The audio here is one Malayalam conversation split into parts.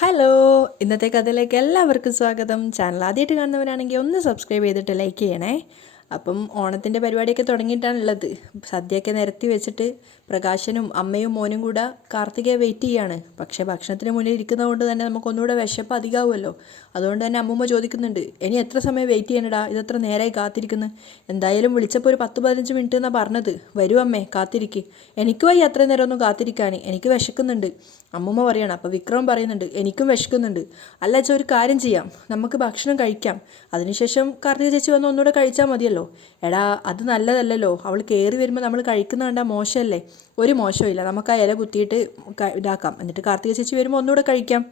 ഹലോ, ഇന്നത്തെ കഥയിലേക്ക് എല്ലാവർക്കും സ്വാഗതം. ചാനൽ ആദ്യമായിട്ട് കാണുന്നവരാണെങ്കിൽ ഒന്ന് സബ്സ്ക്രൈബ് ചെയ്തിട്ട് ലൈക്ക് ചെയ്യണേ. അപ്പം ഓണത്തിൻ്റെ പരിപാടിയൊക്കെ തുടങ്ങിയിട്ടാണുള്ളത്. സദ്യയൊക്കെ നിരത്തി വെച്ചിട്ട് പ്രകാശനും അമ്മയും മോനും കൂടെ കാർത്തികയെ വെയിറ്റ് ചെയ്യാണ്. പക്ഷേ ഭക്ഷണത്തിന് മുന്നിൽ ഇരിക്കുന്നത് കൊണ്ട് തന്നെ നമുക്കൊന്നുകൂടെ വിശപ്പ് അധികമാവുമല്ലോ. അതുകൊണ്ട് തന്നെ അമ്മൂമ്മ ചോദിക്കുന്നുണ്ട്, ഇനി എത്ര സമയം വെയിറ്റ് ചെയ്യണടാ, ഇതെത്ര നേരമായി കാത്തിരിക്കുന്നു? എന്തായാലും വിളിച്ചപ്പോൾ ഒരു 10-15 മിനിറ്റ് എന്നാണ് പറഞ്ഞത്. വരൂ അമ്മേ, കാത്തിരിക്കുക. എനിക്ക് വയ്യ അത്രയും നേരം ഒന്നും കാത്തിരിക്കാൻ, എനിക്ക് വിശക്കുന്നുണ്ട് അമ്മൂമ്മ പറയണം. അപ്പോൾ വിക്രം പറയുന്നുണ്ട്, എനിക്കും വിശക്കുന്നുണ്ട്. അല്ല അച്ഛാ, ഒരു കാര്യം ചെയ്യാം, നമുക്ക് ഭക്ഷണം കഴിക്കാം, അതിനുശേഷം കാർത്തിക ചേച്ചി വന്ന് ഒന്നുകൂടെ കഴിച്ചാൽ മതിയല്ലോ. എടാ, അത് നല്ലതല്ലല്ലോ, അവൾ കയറി വരുമ്പോൾ നമ്മൾ കഴിക്കുന്ന കണ്ടാൽ മോശമല്ലേ? ഒരു മോശമില്ല, നമുക്ക് ആ ഇല കുത്തിയിട്ട് ഇതാക്കാം, എന്നിട്ട് കാർത്തിക ചേച്ചി വരുമ്പോൾ ഒന്നുകൂടെ കഴിക്കാം.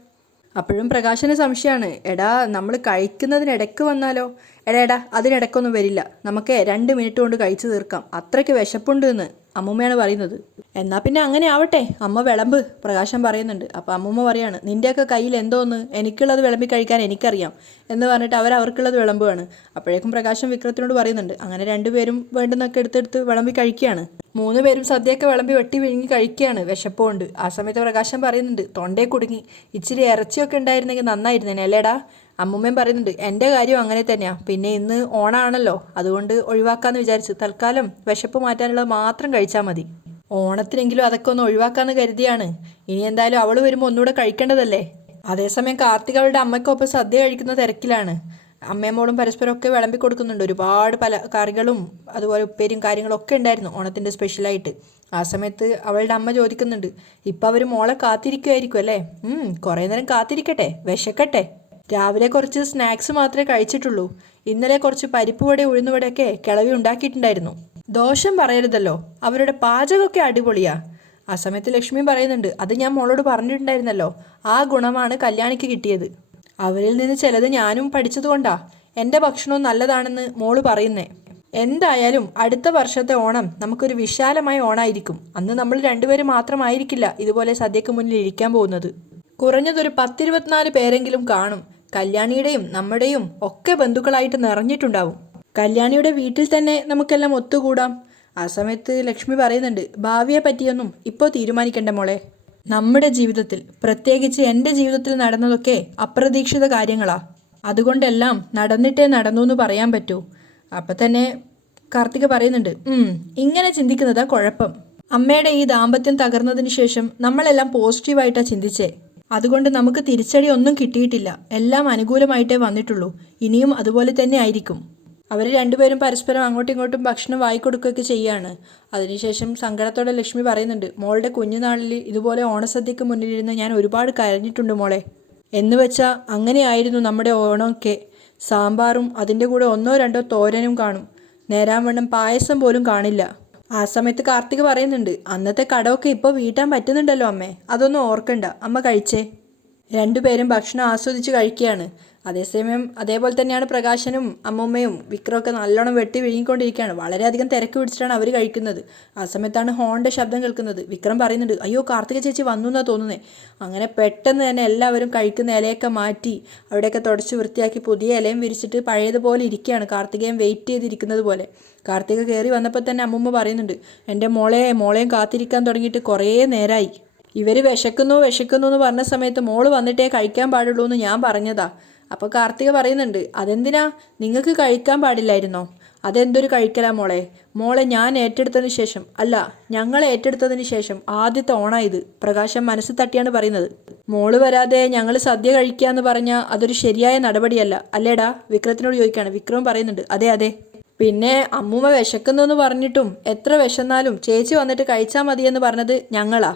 അപ്പോഴും പ്രകാശന് സംശയമാണ്, എടാ നമ്മൾ കഴിക്കുന്നതിനിടയ്ക്ക് വന്നാലോ? എടാ അതിനിടയ്ക്കൊന്നും വരില്ല, നമുക്ക് 2 മിനിറ്റ് കൊണ്ട് കഴിച്ചു തീർക്കാം, അത്രയ്ക്ക് വിശപ്പുണ്ട് എന്ന് അമ്മൂമ്മയാണ് പറയുന്നത്. എന്നാൽ പിന്നെ അങ്ങനെ ആവട്ടെ, അമ്മ വിളമ്പ്, പ്രകാശൻ പറയുന്നുണ്ട്. അപ്പോൾ അമ്മൂമ്മ പറയാണ്, നിൻ്റെയൊക്കെ കയ്യിൽ എന്തോന്ന്, എനിക്കുള്ളത് വിളമ്പി കഴിക്കാൻ എനിക്കറിയാം എന്ന് പറഞ്ഞിട്ട് അവർക്കുള്ളത് വിളമ്പുകയാണ്. അപ്പോഴേക്കും പ്രകാശൻ വിക്രത്തിനോട് പറയുന്നുണ്ട്. അങ്ങനെ രണ്ടുപേരും വേണ്ടുന്നൊക്കെ എടുത്തെടുത്ത് വിളമ്പി കഴിക്കുകയാണ്. 3 പേരും സദ്യയൊക്കെ വിളമ്പി വെട്ടി വിഴുങ്ങി കഴിക്കുകയാണ് വിശപ്പുകൊണ്ട്. ആ സമയത്ത് പ്രകാശൻ പറയുന്നുണ്ട്, തൊണ്ടേ കുടുങ്ങി, ഇച്ചിരി ഇറച്ചിയൊക്കെ ഉണ്ടായിരുന്നെങ്കിൽ നന്നായിരുന്നേനെ അല്ലേടാ. അമ്മൂമ്മയും പറയുന്നുണ്ട്, എൻ്റെ കാര്യം അങ്ങനെ തന്നെയാണ്, പിന്നെ ഇന്ന് ഓണാണല്ലോ, അതുകൊണ്ട് ഒഴിവാക്കാമെന്ന് വിചാരിച്ചു, തൽക്കാലം വിശപ്പ് മാറ്റാനുള്ളത് മാത്രം കഴിച്ചാൽ മതി. ഓണത്തിനെങ്കിലും അതൊക്കെ ഒന്ന് ഒഴിവാക്കാമെന്ന് കരുതിയാണ്. ഇനി എന്തായാലും അവൾ വരുമ്പോൾ ഒന്നുകൂടെ കഴിക്കേണ്ടതല്ലേ. അതേസമയം കാർത്തിക അവളുടെ അമ്മയ്ക്കൊപ്പം സദ്യ കഴിക്കുന്ന തിരക്കിലാണ്. അമ്മയും മോളും പരസ്പരം ഒക്കെ വിളമ്പി കൊടുക്കുന്നുണ്ട്. ഒരുപാട് പല കറികളും അതുപോലെ ഉപ്പേരിയും കാര്യങ്ങളൊക്കെ ഉണ്ടായിരുന്നു ഓണത്തിൻ്റെ സ്പെഷ്യലായിട്ട്. ആ സമയത്ത് അവളുടെ അമ്മ ചോദിക്കുന്നുണ്ട്, ഇപ്പം അവർ മോളെ കാത്തിരിക്കുമായിരിക്കും അല്ലേ? കുറേ നേരം കാത്തിരിക്കട്ടെ, വിശക്കട്ടെ. രാവിലെ കുറച്ച് സ്നാക്സ് മാത്രമേ കഴിച്ചിട്ടുള്ളൂ. ഇന്നലെ കുറച്ച് പരിപ്പ് വട ഉഴുന്നുവടയൊക്കെ കിളവി ഉണ്ടാക്കിയിട്ടുണ്ടായിരുന്നു. ദോഷം പറയരുതല്ലോ, അവരുടെ പാചകമൊക്കെ അടിപൊളിയാ. ആ സമയത്ത് ലക്ഷ്മി പറയുന്നുണ്ട്, അത് ഞാൻ മോളോട് പറഞ്ഞിട്ടുണ്ടായിരുന്നല്ലോ, ആ ഗുണമാണ് കല്യാണിക്ക് കിട്ടിയത്. അവരിൽ നിന്ന് ചിലത് ഞാനും പഠിച്ചതുകൊണ്ടാ എൻ്റെ ഭക്ഷണവും നല്ലതാണെന്ന് മോള് പറയുന്നേ. എന്തായാലും അടുത്ത വർഷത്തെ ഓണം നമുക്കൊരു വിശാലമായ ഓണായിരിക്കും. അന്ന് നമ്മൾ രണ്ടുപേരും മാത്രമായിരിക്കില്ല ഇതുപോലെ സദ്യക്ക് മുന്നിൽ ഇരിക്കാൻ പോകുന്നത്. കുറഞ്ഞതൊരു 10-24 പേരെങ്കിലും കാണും. കല്യാണിയുടെയും നമ്മുടെയും ഒക്കെ ബന്ധുക്കളായിട്ട് നിറഞ്ഞിട്ടുണ്ടാവും. കല്യാണിയുടെ വീട്ടിൽ തന്നെ നമുക്കെല്ലാം ഒത്തുകൂടാം. ആ സമയത്ത് ലക്ഷ്മി പറയുന്നുണ്ട്, ഭാവിയെ പറ്റിയൊന്നും ഇപ്പോൾ തീരുമാനിക്കേണ്ട മോളെ. നമ്മുടെ ജീവിതത്തിൽ, പ്രത്യേകിച്ച് എൻ്റെ ജീവിതത്തിൽ നടന്നതൊക്കെ അപ്രതീക്ഷിത കാര്യങ്ങളാ. അതുകൊണ്ടെല്ലാം നടന്നിട്ടേ നടന്നു എന്ന് പറയാൻ പറ്റൂ. അപ്പം തന്നെ കാർത്തിക പറയുന്നുണ്ട്, ഇങ്ങനെ ചിന്തിക്കുന്നതാ കുഴപ്പം. അമ്മയുടെ ഈ ദാമ്പത്യം തകർന്നതിന് ശേഷം നമ്മളെല്ലാം പോസിറ്റീവായിട്ടാണ് ചിന്തിച്ചേ. അതുകൊണ്ട് നമുക്ക് തിരിച്ചടി ഒന്നും കിട്ടിയിട്ടില്ല, എല്ലാം അനുകൂലമായിട്ടേ വന്നിട്ടുള്ളൂ. ഇനിയും അതുപോലെ തന്നെ ആയിരിക്കും. അവർ രണ്ടുപേരും പരസ്പരം അങ്ങോട്ടും ഇങ്ങോട്ടും ഭക്ഷണം വാങ്ങിക്കൊടുക്കുകയൊക്കെ ചെയ്യാണ്. അതിനുശേഷം സങ്കടത്തോടെ ലക്ഷ്മി പറയുന്നുണ്ട്, മോളുടെ കുഞ്ഞുനാളിൽ ഇതുപോലെ ഓണസദ്യക്ക് മുന്നിലിരുന്ന് ഞാൻ ഒരുപാട് കരഞ്ഞിട്ടുണ്ട് മോളെ. എന്ന് വെച്ചാൽ അങ്ങനെയായിരുന്നു നമ്മുടെ ഓണമൊക്കെ. സാമ്പാറും അതിൻ്റെ കൂടെ 1-2 തോരനും കാണും, നേരാവണ്ണം പായസം പോലും കാണില്ല. ആ സമയത്ത് കാർത്തിക് പറയുന്നുണ്ട്, അന്നത്തെ കടമൊക്കെ ഇപ്പോൾ വീട്ടാൻ പറ്റുന്നുണ്ടല്ലോ അമ്മേ, അതൊന്നും ഓർക്കണ്ട, അമ്മ കഴിച്ചേ. രണ്ടുപേരും ഭക്ഷണം ആസ്വദിച്ച് കഴിക്കുകയാണ്. അതേസമയം അതേപോലെ തന്നെയാണ് പ്രകാശനും അമ്മൂമ്മയും വിക്രമൊക്കെ നല്ലോണം വെട്ടി വിഴുങ്ങിക്കൊണ്ടിരിക്കുകയാണ്. വളരെയധികം തിരക്ക് പിടിച്ചിട്ടാണ് അവർ കഴിക്കുന്നത്. ആ സമയത്താണ് ഹോണിൻ്റെ ശബ്ദം കേൾക്കുന്നത്. വിക്രം പറയുന്നുണ്ട്, അയ്യോ കാർത്തിക ചേച്ചി വന്നു എന്നാണ് തോന്നുന്നത്. അങ്ങനെ പെട്ടെന്ന് തന്നെ എല്ലാവരും കഴിക്കുന്ന ഇലയൊക്കെ മാറ്റി അവിടെയൊക്കെ തുടച്ച് വൃത്തിയാക്കി പുതിയ ഇലയും വിരിച്ചിട്ട് പഴയതുപോലെ ഇരിക്കുകയാണ്, കാർത്തികയും വെയിറ്റ് ചെയ്തിരിക്കുന്നത് പോലെ. കാർത്തിക കയറി വന്നപ്പോൾ തന്നെ അമ്മൂമ്മ പറയുന്നുണ്ട്, എൻ്റെ മോളെയും കാത്തിരിക്കാൻ തുടങ്ങിയിട്ട് കുറേ നേരമായി. ഇവർ വിശക്കുന്നു എന്ന് പറഞ്ഞ സമയത്ത് മോള് വന്നിട്ടേ കഴിക്കാൻ പാടുള്ളൂ എന്ന് ഞാൻ പറഞ്ഞതാ. അപ്പോൾ കാർത്തിക പറയുന്നുണ്ട്, അതെന്തിനാ, നിങ്ങൾക്ക് കഴിക്കാൻ പാടില്ലായിരുന്നോ? അതെന്തൊരു കഴിക്കലാ മോളെ ഞാൻ ഏറ്റെടുത്തതിന് ശേഷം, അല്ല ഞങ്ങൾ ഏറ്റെടുത്തതിന് ശേഷം ആദ്യത്തെ ഓണായത്. പ്രകാശം മനസ്സ് തട്ടിയാണ് പറയുന്നത്. മോള് വരാതെ ഞങ്ങൾ സദ്യ കഴിക്കുക എന്ന് പറഞ്ഞാൽ അതൊരു ശരിയായ നടപടിയല്ല അല്ലേടാ? വിക്രത്തിനോട് ചോദിക്കുകയാണ്. വിക്രം പറയുന്നുണ്ട്, അതെ. പിന്നെ അമ്മൂമ്മ വിശക്കുന്നു എന്ന് പറഞ്ഞിട്ടും എത്ര വിശന്നാലും ചേച്ചി വന്നിട്ട് കഴിച്ചാൽ മതിയെന്ന് പറഞ്ഞത് ഞങ്ങളാ.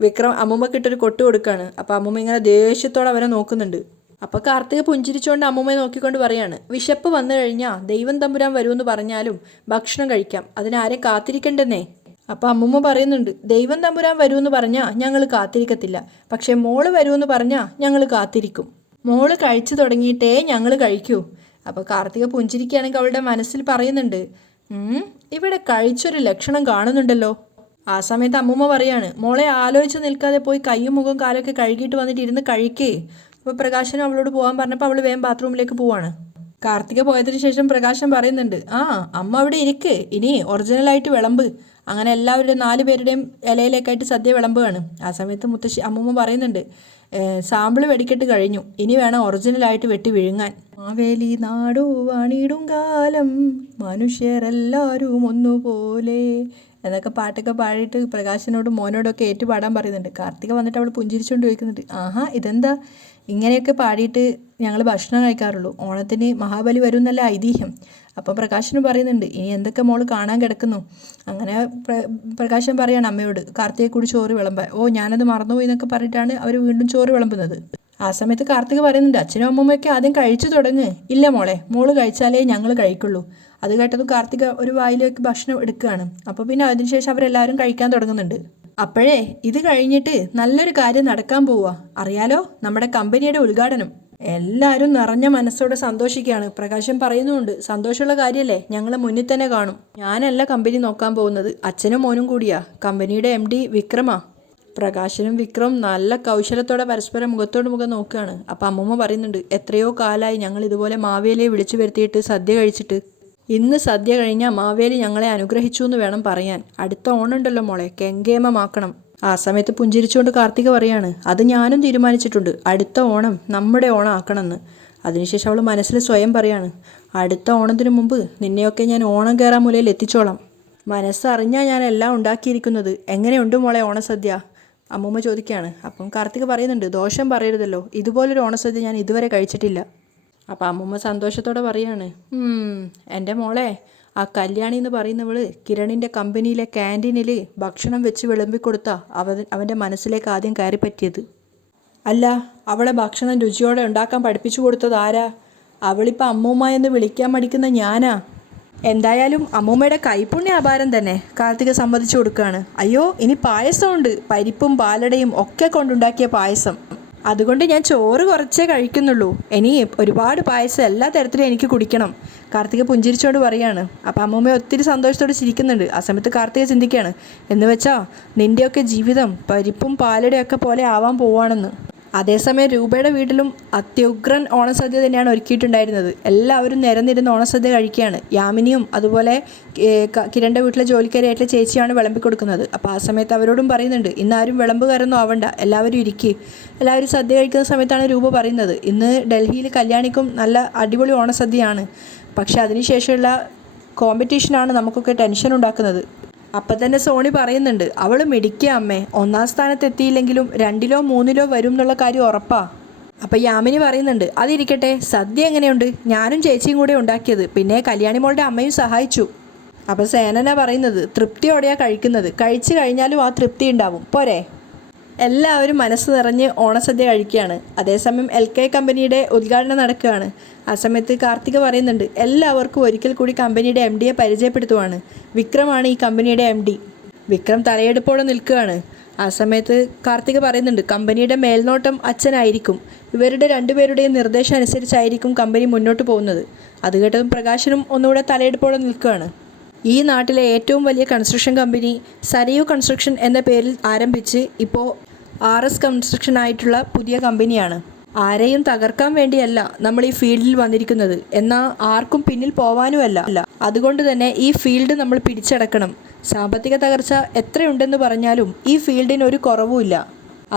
വിക്രം അമ്മൂമ്മക്കിട്ടൊരു കൊട്ട് കൊടുക്കുകയാണ്. അപ്പോൾ അമ്മൂമ്മ ഇങ്ങനെ ദേഷ്യത്തോടെ അവനെ നോക്കുന്നുണ്ട്. അപ്പോൾ കാർത്തിക പുഞ്ചിരിച്ചുകൊണ്ട് അമ്മൂമ്മയെ നോക്കിക്കൊണ്ട് പറയാണ്, വിശപ്പ് വന്നു കഴിഞ്ഞാൽ ദൈവം തമ്പുരാൻ വരുമെന്ന് പറഞ്ഞാലും ഭക്ഷണം കഴിക്കാം, അതിനാരെയും കാത്തിരിക്കണ്ടെന്നേ. അപ്പോൾ അമ്മൂമ്മ പറയുന്നുണ്ട്, ദൈവം തമ്പുരാൻ വരുമെന്ന് പറഞ്ഞാൽ ഞങ്ങൾ കാത്തിരിക്കത്തില്ല, പക്ഷേ മോള് വരുമെന്ന് പറഞ്ഞാൽ ഞങ്ങൾ കാത്തിരിക്കും. മോള് കഴിച്ചു തുടങ്ങിയിട്ടേ ഞങ്ങൾ കഴിക്കൂ. അപ്പോൾ കാർത്തിക പുഞ്ചിരിക്കുകയാണെങ്കിൽ അവളുടെ മനസ്സിൽ പറയുന്നുണ്ട്, ഇവിടെ കഴിച്ചൊരു ലക്ഷണം കാണുന്നുണ്ടല്ലോ. ആ സമയത്ത് അമ്മൂമ്മ പറയാണ്, മോളെ ആലോചിച്ച് നിൽക്കാതെ പോയി കയ്യും മുഖവും കാലൊക്കെ കഴുകിയിട്ട് വന്നിട്ട് ഇരുന്ന് കഴിക്കേ. അപ്പോൾ പ്രകാശൻ അവളോട് പോകാൻ പറഞ്ഞപ്പോൾ അവൾ വേഗം ബാത്റൂമിലേക്ക് പോവാണ്. കാർത്തിക പോയതിനു ശേഷം പ്രകാശൻ പറയുന്നുണ്ട്, അമ്മ അവിടെ ഇരിക്ക്, ഇനി ഒറിജിനലായിട്ട് വിളമ്പ്, അങ്ങനെ എല്ലാവരുടെയും 4 പേരുടെയും ഇലയിലേക്കായിട്ട് സദ്യ വിളമ്പുകയാണ്. ആ സമയത്ത് മുത്തശ്ശി അമ്മൂമ്മ പറയുന്നുണ്ട്, സാമ്പിള് വെടിക്കെട്ട് കഴിഞ്ഞു, ഇനി വേണം ഒറിജിനലായിട്ട് വെട്ടി വിഴുങ്ങാൻ. മാവേലി നാടു വാണിടും കാലം മനുഷ്യരെല്ലാവരും ഒന്നുപോലെ എന്നൊക്കെ പാട്ടൊക്കെ പാടിയിട്ട് പ്രകാശനോടും മോനോടൊക്കെ ഏറ്റുപാടാൻ പറയുന്നുണ്ട്. കാർത്തിക വന്നിട്ട് അവൾ പുഞ്ചിരിച്ചുകൊണ്ട് ചോദിക്കുന്നുണ്ട്, ആഹാ ഇതെന്താ ഇങ്ങനെയൊക്കെ പാടിയിട്ട് ഞങ്ങൾ ഭക്ഷണം കഴിക്കാറുള്ളൂ, ഓണത്തിന് മഹാബലി വരും എന്നല്ല ഐതിഹ്യം. അപ്പം പ്രകാശന് പറയുന്നുണ്ട്, ഇനി എന്തൊക്കെ മോള് കാണാൻ കിടക്കുന്നു. അങ്ങനെ പ്രകാശൻ പറയാണ് അമ്മയോട് കാർത്തികയെ കൂടി ചോറ് വിളമ്പാൻ. ഓ ഞാനത് മറന്നുപോയി എന്നൊക്കെ പറഞ്ഞിട്ടാണ് അവർ വീണ്ടും ചോറ് വിളമ്പുന്നത്. ആ സമയത്ത് കാർത്തിക പറയുന്നുണ്ട്, അച്ഛനും അമ്മമ്മയൊക്കെ ആദ്യം കഴിച്ചു തുടങ്ങ്. ഇല്ല മോളെ, മോള് കഴിച്ചാലേ ഞങ്ങൾ കഴിക്കുള്ളൂ. അത് കേട്ടതും കാർത്തിക ഒരു വായിലേക്ക് ഭക്ഷണം എടുക്കുകയാണ്. അപ്പോൾ പിന്നെ അതിനുശേഷം അവരെല്ലാവരും കഴിക്കാൻ തുടങ്ങുന്നുണ്ട്. അപ്പോഴേ ഇത് കഴിഞ്ഞിട്ട് നല്ലൊരു കാര്യം നടക്കാൻ പോവുക, അറിയാലോ, നമ്മുടെ കമ്പനിയുടെ ഉദ്ഘാടനം. എല്ലാവരും നിറഞ്ഞ മനസ്സോടെ സന്തോഷിക്കുകയാണ്. പ്രകാശൻ പറയുന്നുണ്ട്, സന്തോഷമുള്ള കാര്യമല്ലേ, ഞങ്ങൾ മുന്നിൽ തന്നെ കാണും. ഞാനല്ല കമ്പനി നോക്കാൻ പോകുന്നത്, അച്ഛനും മോനും കൂടിയാ. കമ്പനിയുടെ MD വിക്രമാ. പ്രകാശനും വിക്രവും നല്ല കൗശലത്തോടെ പരസ്പരം മുഖത്തോട് മുഖം നോക്കുകയാണ്. അപ്പം അമ്മൂമ്മ പറയുന്നുണ്ട്, എത്രയോ കാലമായി ഞങ്ങൾ ഇതുപോലെ മാവേലിയെ വിളിച്ചു വരുത്തിയിട്ട് സദ്യ കഴിച്ചിട്ട്. ഇന്ന് സദ്യ കഴിഞ്ഞാൽ മാവേലി ഞങ്ങളെ അനുഗ്രഹിച്ചു എന്ന് വേണം പറയാൻ. അടുത്ത ഓണമുണ്ടല്ലോ മോളെ, കെങ്കേമമാക്കണം. ആ സമയത്ത് പുഞ്ചിരിച്ചുകൊണ്ട് കാർത്തിക പറയാണ്, അത് ഞാനും തീരുമാനിച്ചിട്ടുണ്ട്, അടുത്ത ഓണം നമ്മുടെ ഓണം ആക്കണമെന്ന്. അതിനുശേഷം അവൾ മനസ്സിൽ സ്വയം പറയാണ്, അടുത്ത ഓണത്തിന് മുമ്പ് നിന്നെയൊക്കെ ഞാൻ ഓണം കയറാൻ മൂലയിൽ എത്തിച്ചോളാം. മനസ്സറിഞ്ഞാൽ ഞാൻ എല്ലാം ഉണ്ടാക്കിയിരിക്കുന്നത്. എങ്ങനെയുണ്ട് മോളെ ഓണസദ്യ? അമ്മൂമ്മ ചോദിക്കുകയാണ്. അപ്പം കാർത്തിക പറയുന്നുണ്ട്, ദോഷം പറയരുതല്ലോ, ഇതുപോലൊരു ഓണസദ്യ ഞാൻ ഇതുവരെ കഴിച്ചിട്ടില്ല. അപ്പം അമ്മൂമ്മ സന്തോഷത്തോടെ പറയാണ്, എൻ്റെ മോളെ, ആ കല്യാണി എന്ന് പറയുന്നവൾ കിരണിൻ്റെ കമ്പനിയിലെ ക്യാൻറ്റീനിൽ ഭക്ഷണം വെച്ച് വിളമ്പിക്കൊടുത്താ അവൻ്റെ മനസ്സിലേക്ക് ആദ്യം കയറി പറ്റിയത്. അല്ല, അവളെ ഭക്ഷണം രുചിയോടെ ഉണ്ടാക്കാൻ പഠിപ്പിച്ചു കൊടുത്തത് ആരാ? അവളിപ്പോൾ അമ്മൂമ്മ എന്ന് വിളിക്കാൻ മടിക്കുന്ന ഞാനാ. എന്തായാലും അമ്മൂമ്മയുടെ കൈപ്പുണ്യ അപാരം തന്നെ, കാർത്തിക സമ്മതിച്ചു കൊടുക്കുകയാണ്. അയ്യോ, ഇനി പായസമുണ്ട്, പരിപ്പും പാലടയും ഒക്കെ കൊണ്ടുണ്ടാക്കിയ പായസം. അതുകൊണ്ട് ഞാൻ ചോറ് കുറച്ചേ കഴിക്കുന്നുള്ളൂ, ഇനി ഒരുപാട് പായസം എല്ലാ തരത്തിലും എനിക്ക് കുടിക്കണം. കാർത്തിക പുഞ്ചിരിച്ചോട് പറയാണ്. അപ്പം അമ്മൂമ്മ ഒത്തിരി സന്തോഷത്തോടെ ചിരിക്കുന്നുണ്ട്. ആ സമയത്ത് കാർത്തിക ചിന്തിക്കുകയാണ്, എന്ന് വെച്ചാൽ നിൻ്റെയൊക്കെ ജീവിതം പരിപ്പും പാലടയൊക്കെ പോലെ ആവാൻ പോവാണെന്ന്. അതേസമയം രൂപയുടെ വീട്ടിലും അത്യുഗ്രൻ ഓണസദ്യ തന്നെയാണ് ഒരുക്കിയിട്ടുണ്ടായിരുന്നത്. എല്ലാവരും നിരന്നിരുന്ന് ഓണസദ്യ കഴിക്കുകയാണ്. യാമിനിയും അതുപോലെ കിരണിൻ്റെ വീട്ടിലെ ജോലിക്കാരിയായിട്ടുള്ള ചേച്ചിയാണ് വിളമ്പിക്കൊടുക്കുന്നത്. അപ്പോൾ ആ സമയത്ത് അവരോടും പറയുന്നുണ്ട്, ഇന്നാരും വിളമ്പുകാരൊന്നും ആവണ്ട, എല്ലാവരും ഇരിക്കുക. എല്ലാവരും സദ്യ കഴിക്കുന്ന സമയത്താണ് രൂപ പറയുന്നത്, ഇന്ന് ഡൽഹിയിൽ കല്യാണിക്കും നല്ല അടിപൊളി ഓണസദ്യയാണ്, പക്ഷെ അതിനുശേഷമുള്ള കോമ്പറ്റീഷനാണ് നമുക്കൊക്കെ ടെൻഷൻ ഉണ്ടാക്കുന്നത്. അപ്പം തന്നെ സോണി പറയുന്നുണ്ട്, അവൾ മിടിക്കുക അമ്മേ, 1ാം സ്ഥാനത്ത് എത്തിയില്ലെങ്കിലും 2ലോ 3ലോ വരും എന്നുള്ള കാര്യം ഉറപ്പാ. അപ്പം യാമിനി പറയുന്നുണ്ട്, അതിരിക്കട്ടെ, സദ്യ എങ്ങനെയുണ്ട്? ഞാനും ചേച്ചിയും കൂടെ ഉണ്ടാക്കിയത്, പിന്നെ കല്യാണി മോളുടെ അമ്മയും സഹായിച്ചു. അപ്പം സേനന പറയുന്നത്, തൃപ്തിയോടെയാണ് കഴിക്കുന്നത്, കഴിച്ചു കഴിഞ്ഞാലും ആ തൃപ്തി ഉണ്ടാവും, പോരെ. എല്ലാവരും മനസ്സ് നിറഞ്ഞ് ഓണസദ്യ കഴിക്കുകയാണ്. അതേസമയം LK കമ്പനിയുടെ ഉദ്ഘാടനം നടക്കുകയാണ്. ആ സമയത്ത് കാർത്തിക പറയുന്നുണ്ട്, എല്ലാവർക്കും ഒരിക്കൽ കൂടി കമ്പനിയുടെ MDയെ പരിചയപ്പെടുത്തുവാണ്. വിക്രമാണ് ഈ കമ്പനിയുടെ MD. വിക്രം തലയെടുപ്പോടെ നിൽക്കുകയാണ്. ആ സമയത്ത് കാർത്തിക പറയുന്നുണ്ട്, കമ്പനിയുടെ മേൽനോട്ടം അച്ഛനായിരിക്കും, ഇവരുടെ 2 പേരുടെയും നിർദ്ദേശം അനുസരിച്ചായിരിക്കും കമ്പനി മുന്നോട്ട് പോകുന്നത്. അത് കേട്ടതും പ്രകാശനും ഒന്നുകൂടെ തലയെടുപ്പോടെ നിൽക്കുകയാണ്. ഈ നാട്ടിലെ ഏറ്റവും വലിയ കൺസ്ട്രക്ഷൻ കമ്പനി സരയു കൺസ്ട്രക്ഷൻ എന്ന പേരിൽ ആരംഭിച്ച് ഇപ്പോൾ RS കൺസ്ട്രക്ഷൻ ആയിട്ടുള്ള പുതിയ കമ്പനിയാണ്. ആരെയും തകർക്കാൻ വേണ്ടിയല്ല നമ്മൾ ഈ ഫീൽഡിൽ വന്നിരിക്കുന്നത്, എന്നാൽ ആർക്കും പിന്നിൽ പോവാനുമല്ല. അതുകൊണ്ട് തന്നെ ഈ ഫീൽഡ് നമ്മൾ പിടിച്ചടക്കണം. സാമ്പത്തിക തകർച്ച എത്രയുണ്ടെന്ന് പറഞ്ഞാലും ഈ ഫീൽഡിന് ഒരു കുറവുമില്ല.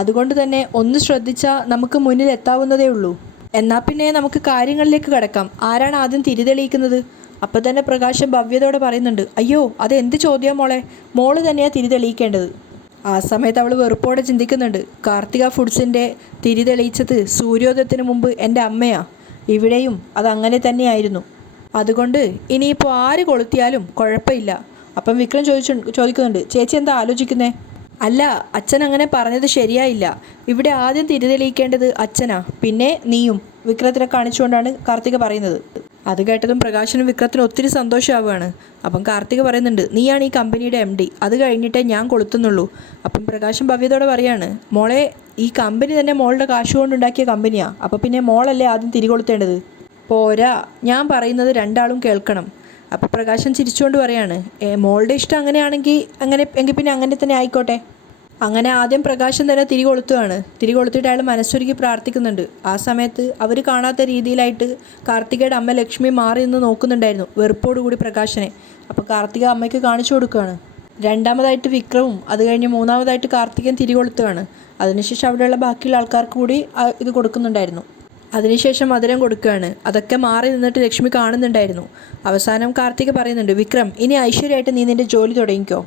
അതുകൊണ്ട് തന്നെ ഒന്ന് ശ്രദ്ധിച്ചാൽ നമുക്ക് മുന്നിൽ എത്താവുന്നതേ ഉള്ളൂ. എന്നാൽ പിന്നെ നമുക്ക് കാര്യങ്ങളിലേക്ക് കടക്കാം. ആരാണ് ആദ്യം തിരിതെളിയിക്കുന്നത്? അപ്പം തന്നെ പ്രകാശം ഭവ്യതയോടെ പറയുന്നുണ്ട്, അയ്യോ അതെന്ത് ചോദ്യം മോളെ, മോള് തന്നെയാണ് തിരിതെളിയിക്കേണ്ടത്. ആ സമയത്ത് അവൾ വെറുപ്പോടെ ചിന്തിക്കുന്നുണ്ട്, കാർത്തിക ഫുഡ്സിൻ്റെ തിരിതെളിയിച്ചത് സൂര്യോദയത്തിന് മുമ്പ് എൻ്റെ അമ്മയാ. ഇവിടെയും അതങ്ങനെ തന്നെയായിരുന്നു. അതുകൊണ്ട് ഇനിയിപ്പോൾ ആര് കൊളുത്തിയാലും കുഴപ്പമില്ല. അപ്പം വിക്രം ചോദിക്കുന്നുണ്ട്, ചേച്ചി എന്താ ആലോചിക്കുന്നേ? അല്ല, അച്ഛൻ അങ്ങനെ പറഞ്ഞത് ശരിയായില്ല. ഇവിടെ ആദ്യം തിരിതെളിയിക്കേണ്ടത് അച്ഛനാ, പിന്നെ നീയും. വിക്രത്തിനെ കാണിച്ചുകൊണ്ടാണ് കാർത്തിക പറയുന്നത്. അത് കേട്ടതും പ്രകാശനും വിക്രത്തിനും ഒത്തിരി സന്തോഷമാവുകയാണ്. അപ്പം കാർത്തിക പറയുന്നുണ്ട്, നീയാണ് ഈ കമ്പനിയുടെ MD, അത് കഴിഞ്ഞിട്ടേ ഞാൻ കൊളുത്തുന്നുള്ളൂ. അപ്പം പ്രകാശം ഭവ്യതയോടെ പറയാണ്, മോളെ, ഈ കമ്പനി തന്നെ മോളുടെ കാശ് കൊണ്ടുണ്ടാക്കിയ കമ്പനിയാണ്, അപ്പോൾ പിന്നെ മോളല്ലേ ആദ്യം തിരികൊളുത്തേണ്ടത്. പോരാ, ഞാൻ പറയുന്നത് 2 ആളും കേൾക്കണം. അപ്പോൾ പ്രകാശം ചിരിച്ചുകൊണ്ട് പറയാണ്, മോളുടെ ഇഷ്ടം അങ്ങനെയാണെങ്കിൽ എങ്കിൽ പിന്നെ അങ്ങനെ തന്നെ ആയിക്കോട്ടെ. അങ്ങനെ ആദ്യം പ്രകാശം തന്നെ തിരികൊളുത്തിയിട്ട് അയാൾ മനസ്സൊരുക്കി പ്രാർത്ഥിക്കുന്നുണ്ട്. ആ സമയത്ത് അവർ കാണാത്ത രീതിയിലായിട്ട് കാർത്തികയുടെ അമ്മ ലക്ഷ്മി മാറി നിന്ന് നോക്കുന്നുണ്ടായിരുന്നു വെറുപ്പോടുകൂടി പ്രകാശനെ. അപ്പോൾ കാർത്തിക അമ്മയ്ക്ക് കാണിച്ചു കൊടുക്കുകയാണ്. രണ്ടാമതായിട്ട് വിക്രവും അത് കഴിഞ്ഞ് മൂന്നാമതായിട്ട് കാർത്തികൻ തിരികൊളുത്തുകയാണ്. അതിനുശേഷം അവിടെയുള്ള ബാക്കിയുള്ള ആൾക്കാർക്ക് കൂടി ഇത് കൊടുക്കുന്നുണ്ടായിരുന്നു. അതിനുശേഷം മധുരം കൊടുക്കുകയാണ്. അതൊക്കെ മാറി നിന്നിട്ട് ലക്ഷ്മി കാണുന്നുണ്ടായിരുന്നു. അവസാനം കാർത്തിക പറയുന്നുണ്ട്, വിക്രം ഇനി ഐശ്വര്യമായിട്ട് നീ നിൻ്റെ ജോലി തുടങ്ങിക്കോ.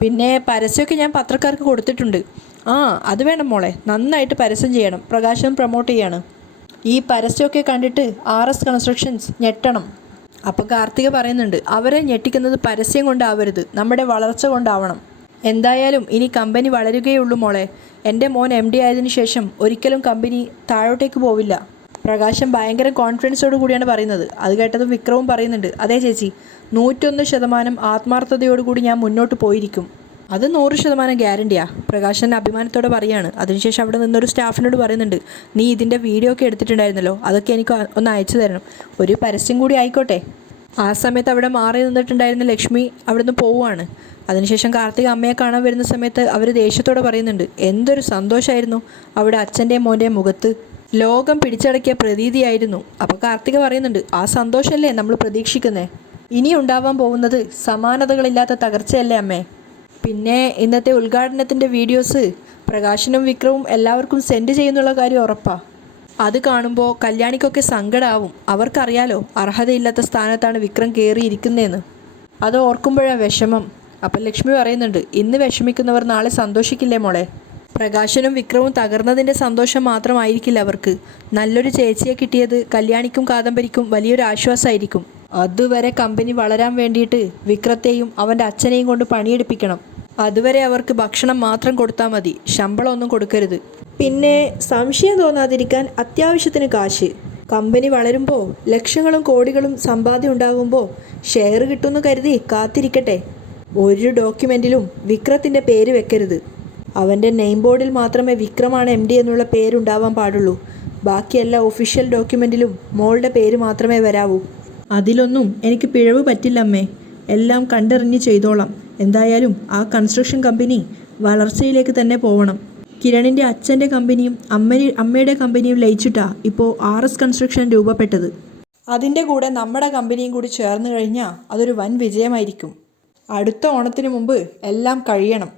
പിന്നെ പരസ്യമൊക്കെ ഞാൻ പത്രക്കാർക്ക് കൊടുത്തിട്ടുണ്ട്. അത് വേണം മോളെ, നന്നായിട്ട് പരസ്യം ചെയ്യണം. പ്രകാശം പ്രൊമോട്ട് ചെയ്യാണ്. ഈ പരസ്യമൊക്കെ കണ്ടിട്ട് RS കൺസ്ട്രക്ഷൻസ് ഞെട്ടണം. അപ്പോൾ കാർത്തിക പറയുന്നുണ്ട്, അവരെ ഞെട്ടിക്കുന്നത് പരസ്യം കൊണ്ടാവരുത്, നമ്മുടെ വളർച്ച കൊണ്ടാവണം. എന്തായാലും ഇനി കമ്പനി വളരുകയുള്ളൂ മോളെ. എൻ്റെ മോൻ MD ആയതിനു ശേഷം ഒരിക്കലും കമ്പനി താഴോട്ടേക്ക് പോവില്ല. പ്രകാശം ഭയങ്കര കോൺഫിഡൻസോട് കൂടിയാണ് പറയുന്നത്. അത് കേട്ടതും വിക്രവും പറയുന്നുണ്ട്, അതെ ചേച്ചി, 101% ആത്മാർത്ഥതയോടുകൂടി ഞാൻ മുന്നോട്ട് പോയിരിക്കും. അത് 100% ഗ്യാരണ്ടിയാ. പ്രകാശൻ അഭിമാനത്തോടെ പറയാണ്. അതിനുശേഷം അവിടെ നിന്നൊരു സ്റ്റാഫിനോട് പറയുന്നുണ്ട്, നീ ഇതിൻ്റെ വീഡിയോ ഒക്കെ എടുത്തിട്ടുണ്ടായിരുന്നല്ലോ, അതൊക്കെ എനിക്ക് ഒന്ന് അയച്ചു തരണം. ഒരു പരസ്യം കൂടി ആയിക്കോട്ടെ. ആ സമയത്ത് അവിടെ മാറി നിന്നിട്ടുണ്ടായിരുന്ന ലക്ഷ്മി അവിടുന്ന് പോവുകയാണ്. അതിനുശേഷം കാർത്തിക അമ്മയെ കാണാൻ വരുന്ന സമയത്ത് അവർ ദേഷ്യത്തോടെ പറയുന്നുണ്ട്, എന്തൊരു സന്തോഷമായിരുന്നു അവിടെ അച്ഛൻ്റെയും മോൻ്റെയും മുഖത്ത്. ലോകം പിടിച്ചടക്കിയ പ്രതീതിയായിരുന്നു. അപ്പോൾ കാർത്തിക പറയുന്നുണ്ട്, ആ സന്തോഷമല്ലേ നമ്മൾ പ്രതീക്ഷിക്കുന്നേ. ഇനി ഉണ്ടാവാൻ പോകുന്നത് സമാനതകളില്ലാത്ത തകർച്ചയല്ലേ അമ്മേ. പിന്നെ ഇന്നത്തെ ഉദ്ഘാടനത്തിൻ്റെ വീഡിയോസ് പ്രകാശനും വിക്രവും എല്ലാവർക്കും സെൻഡ് ചെയ്യുന്നുള്ള കാര്യം ഉറപ്പാണ്. അത് കാണുമ്പോൾ കല്യാണിക്കൊക്കെ സങ്കടമാവും. അവർക്കറിയാലോ അർഹതയില്ലാത്ത സ്ഥാനത്താണ് വിക്രം കയറിയിരിക്കുന്നതെന്ന്. അത് ഓർക്കുമ്പോഴാണ് വിഷമം. അപ്പം ലക്ഷ്മി പറയുന്നുണ്ട്, ഇന്ന് വിഷമിക്കുന്നവർ നാളെ സന്തോഷിക്കില്ലേ മോളെ. പ്രകാശനും വിക്രവും തകർന്നതിൻ്റെ സന്തോഷം മാത്രമായിരിക്കില്ല അവർക്ക്. നല്ലൊരു ചേച്ചിയെ കിട്ടിയത് കല്യാണിക്കും കാദംബരിക്കും വലിയൊരു ആശ്വാസമായിരിക്കും. അതുവരെ കമ്പനി വളരാൻ വേണ്ടിയിട്ട് വിക്രത്തെയും അവൻ്റെ അച്ഛനെയും കൊണ്ട് പണിയെടുപ്പിക്കണം. അതുവരെ അവർക്ക് ഭക്ഷണം മാത്രം കൊടുത്താൽ മതി, ശമ്പളമൊന്നും കൊടുക്കരുത്. പിന്നെ സംശയം തോന്നാതിരിക്കാൻ അത്യാവശ്യത്തിന് കാശ്. കമ്പനി വളരുമ്പോൾ ലക്ഷങ്ങളും കോടികളും സമ്പാദ്യം ഉണ്ടാകുമ്പോൾ ഷെയർ കിട്ടുമെന്ന് കരുതി കാത്തിരിക്കട്ടെ. ഒരു ഡോക്യുമെൻറ്റിലും വിക്രത്തിൻ്റെ പേര് വെക്കരുത്. അവൻ്റെ നെയിം ബോർഡിൽ മാത്രമേ വിക്രമാണ് MD എന്നുള്ള പേരുണ്ടാവാൻ പാടുള്ളൂ. ബാക്കി എല്ലാ ഒഫീഷ്യൽ ഡോക്യുമെൻറ്റിലും മോളുടെ പേര് മാത്രമേ വരാവൂ. അതിലൊന്നും എനിക്ക് പിഴവ് പറ്റില്ലമ്മേ. എല്ലാം കണ്ടറിഞ്ഞ് ചെയ്തോളാം. എന്തായാലും ആ കൺസ്ട്രക്ഷൻ കമ്പനി വളർച്ചയിലേക്ക് തന്നെ പോവണം. കിരണിൻ്റെ അച്ഛൻ്റെ കമ്പനിയും അമ്മയുടെ കമ്പനിയും ലയിച്ചിട്ടാണ് ഇപ്പോൾ RS കൺസ്ട്രക്ഷൻ രൂപപ്പെട്ടത്. അതിൻ്റെ കൂടെ നമ്മുടെ കമ്പനിയും കൂടി ചേർന്ന് കഴിഞ്ഞാൽ അതൊരു വൻ വിജയമായിരിക്കും. അടുത്ത ഓണത്തിന് മുമ്പ് എല്ലാം കഴിയണം.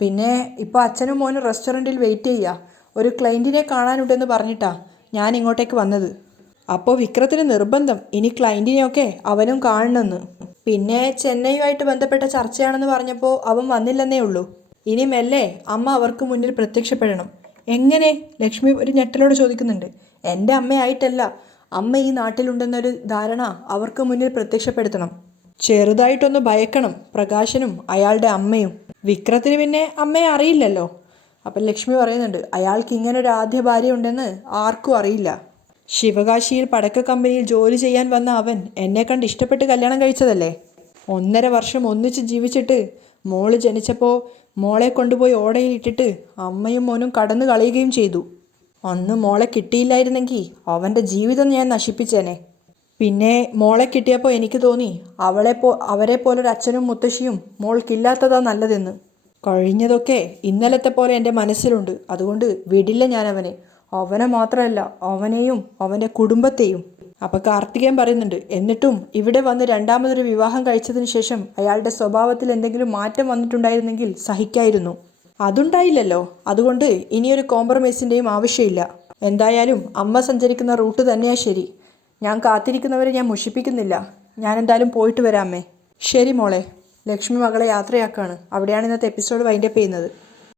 പിന്നെ ഇപ്പോൾ അച്ഛനും മോനും റെസ്റ്റോറൻറ്റിൽ വെയിറ്റ് ചെയ്യുക. ഒരു ക്ലയൻറ്റിനെ കാണാനുണ്ടെന്ന് പറഞ്ഞിട്ടാണ് ഞാൻ ഇങ്ങോട്ടേക്ക് വന്നത്. അപ്പോൾ വിക്രത്തിന് നിർബന്ധം ഇനി ക്ലയൻറ്റിനെയൊക്കെ അവനും കാണണമെന്ന്. പിന്നെ ചെന്നൈയുമായിട്ട് ബന്ധപ്പെട്ട ചർച്ചയാണെന്ന് പറഞ്ഞപ്പോൾ അവൻ വന്നില്ലെന്നേ ഉള്ളൂ. ഇനി മെല്ലെ അമ്മ അവർക്ക് മുന്നിൽ പ്രത്യക്ഷപ്പെടണം. എങ്ങനെ? ലക്ഷ്മി ഒരു ഞെട്ടലോട് ചോദിക്കുന്നുണ്ട്. എൻ്റെ അമ്മയായിട്ടല്ല, അമ്മ ഈ നാട്ടിലുണ്ടെന്നൊരു ധാരണ അവർക്ക് മുന്നിൽ പ്രത്യക്ഷപ്പെടുത്തണം. ചെറുതായിട്ടൊന്ന് ഭയക്കണം പ്രകാശനും അയാളുടെ അമ്മയും. വിക്രത്തിന് പിന്നെ അമ്മയെ അറിയില്ലല്ലോ. അപ്പം ലക്ഷ്മി പറയുന്നുണ്ട്, അയാൾക്ക് ഇങ്ങനൊരു ആദ്യ ഭാര്യ ഉണ്ടെന്ന് ആർക്കും അറിയില്ല. ശിവകാശിയിൽ പടക്ക കമ്പനിയിൽ ജോലി ചെയ്യാൻ വന്ന അവൻ എന്നെ കണ്ട് ഇഷ്ടപ്പെട്ട് കല്യാണം കഴിച്ചതല്ലേ. 1.5 വർഷം ഒന്നിച്ച് ജീവിച്ചിട്ട് മോള് ജനിച്ചപ്പോൾ മോളെ കൊണ്ടുപോയി ഓടയിലിട്ടിട്ട് അമ്മയും മോനും കടന്നു കളയുകയും ചെയ്തു. അന്ന് മോളെ കിട്ടിയില്ലായിരുന്നെങ്കിൽ അവൻ്റെ ജീവിതം ഞാൻ നശിപ്പിച്ചേനെ. പിന്നെ മോളെ കിട്ടിയപ്പോൾ എനിക്ക് തോന്നി അവരെ പോലൊരു അച്ഛനും മുത്തശ്ശിയും മോൾക്കില്ലാത്തതാ നല്ലതെന്ന്. കഴിഞ്ഞതൊക്കെ ഇന്നലത്തെ പോലെ എൻ്റെ മനസ്സിലുണ്ട്. അതുകൊണ്ട് വിടില്ല ഞാൻ അവനെ മാത്രമല്ല അവനെയും അവൻ്റെ കുടുംബത്തെയും. അപ്പോൾ കാർത്തികേയൻ പറയുന്നുണ്ട്, എന്നിട്ടും ഇവിടെ വന്ന് രണ്ടാമതൊരു വിവാഹം കഴിച്ചതിന് ശേഷം അയാളുടെ സ്വഭാവത്തിൽ എന്തെങ്കിലും മാറ്റം വന്നിട്ടുണ്ടായിരുന്നെങ്കിൽ സഹിക്കായിരുന്നു. അതുണ്ടായില്ലല്ലോ. അതുകൊണ്ട് ഇനിയൊരു കോംപ്രമൈസിൻ്റെയും ആവശ്യമില്ല. എന്തായാലും അമ്മ സഞ്ചരിക്കുന്ന റൂട്ട് തന്നെയാണ് ശരി. ഞാൻ കാത്തിരിക്കുന്നവരെ ഞാൻ മുഷിപ്പിക്കുന്നില്ല. ഞാൻ എന്തായാലും പോയിട്ട് വരാമേ. ശരി മോളെ. ലക്ഷ്മി മകളെ യാത്രയാക്കാണ്. അവിടെയാണ് ഇന്നത്തെ എപ്പിസോഡ് വൈൻഡപ്പ് ചെയ്യുന്നത്.